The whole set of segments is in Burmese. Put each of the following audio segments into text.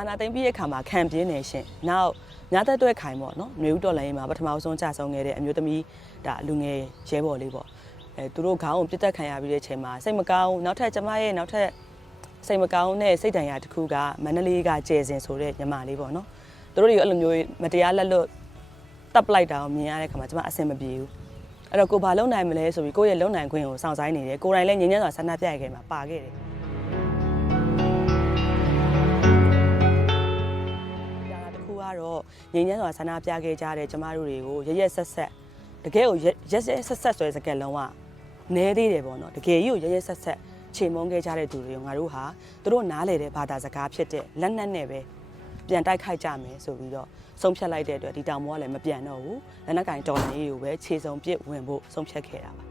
အာနာသိမ့်ပြီးတဲ့ခါမှာခံပြင်းနေရှင်နောက်ညသက်တွဲခိုင်ပေါ့နော်ຫນွေဦးတော်လိုင်းမှာပထမဆုံးကြဆုံးခဲ့တဲ့အမျိုးသမီးဒါလူငယ်ရဲဘော်လေးပေါ့သူတို့ခေါင်းကိုပြစ်တက်ခံရပြီးတဲ့အချိန်မှာစိတ်မကောင်းနောက်ထပ်ကျမရဲ့နောက်ထပ်စိတ်မကောင်းတဲ့စိတ်ဒဏ်ရာတစ်ခုကမန္တလေးကကျယ်စင်ဆိုတဲ့ညီမလေးပေါ့နော်သူတို့တွေအဲ့လိုမျိုးမတရားလက်လွတ်တပ်ပလိုက်တာကိုမြင်ရတဲ့ခါမှာကျမအဆင်မပြေဘူးအဲ့တော့ကိုဘာလုံနိုင်မလဲဆိုပြီးကိုယ့်ရဲ့လုံနိုင်ခွင့်ကိုစောင့်ဆိုင်နေတယ်ကိုယ်တိုင်လည်းငြင်းညမ်းစွာဆန္ဒပြရခဲ့မှာပါခဲ့တယ်ကတော့ငြိမ်းချမ်းစွာဆန္ဒပြခဲ့ကြတဲ့ကျမတို့တွေကိုရက်ဆက်ဆက်တကယ်ကိုရက်ဆက်ဆက်ဆိုတဲ့စကားလုံးကနဲသေးတယ်ပေါ့နော်တကယ်ကြီးကိုရက်ဆက်ဆက်ချိန်မုန်းခဲ့ကြတဲ့သူတွေကိုငါတို့ဟာသူတို့နားလေတဲ့ဘာသာစကားဖြစ်တဲ့လက်နက်နဲ့ပဲပြန်တိုက်ခိုက်ကြမယ်ဆိုပြီးတော့ဆုံးဖြတ်လိုက်တဲ့အတွက်ဒီတောင်ပေါ်ကလည်းမပြန်တော့ဘူးလက်နက်ကင်တော်လှန်ရေးကိုပဲခြေစုံပစ်ဝင်ဖို့ဆုံးဖြတ်ခဲ့တာပါ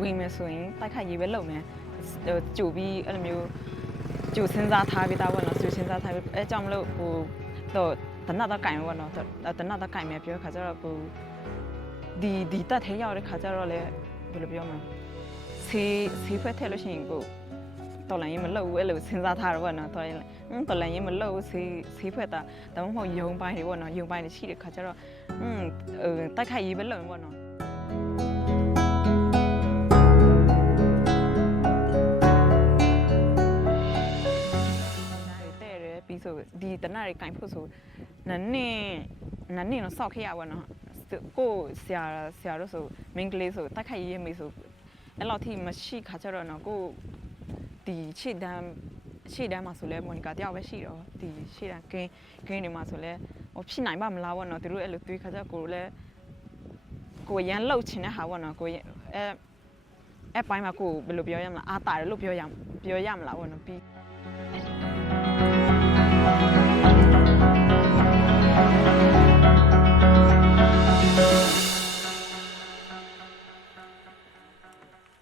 ဝင်မယ်ဆိုရင်တိုက်ခိုက်ရေးပဲလုပ်မယ်ကြိုပြီးအဲ့လိုမျိုးကြိုစဉ်းစားထားပြီးသားပေါ့နော်ကြိုစဉ်းစားထားပြီးအဲကြောင့်မလို့ဟိုတော့တနတ်တော့ကင်ပေါ့နော်တနတ်တော့ကင်မယ်ပြောခါကျတော့ဟိုဒီတက်ထဲရောက်တဲ့ခါကျတော့လေဘယ်လိုပြောမလဲဆေးဖက်ထဲလို့ရှိရင်ကိုတော်လည်းမလုပ်ဘူးအဲ့လိုစဉ်းစားထားတော့ပေါ့နော်တော်လည်းမလုပ်ဘူးဆေးဖက်တာဒါမှမဟုတ်ယုံပိုင်းတွေပေါ့နော်ယုံပိုင်းတွေရှိတဲ့ခါကျတော့တိုက်ခိုက်ရေးပဲလုပ်ပေါ့နော်ဆိုဒီတနရကင်ဖို့ဆိုနန်းနေတော့စောက်ခဲ့ရပါတော့ကိုဆရာတို့ဆိုမင်းကလေးဆိုတက်ခိုက်ရေးမေးဆိုအဲ့လောက်ထိမရှိခါကြတော့နော်ကိုဒီရှေ့တန်းမှာဆိုလဲမော်နီကာတယောက်ပဲရှိတော့ဒီရှေ့တန်းဂင်းတွေမှာဆိုလဲဟိုဖြစ်နိုင်ပါမလားပေါ့နော်သူတို့အဲ့လိုတွေးခါကြကိုလည်းကိုရန်လှုပ်ချင်တဲ့ဟာပေါ့နော်ကိုအဲ့ပိုင်းမှာကိုဘယ်လိုပြောရမလဲအာတာတယ်လို့ပြောရမလားပေါ့နော်ပြီး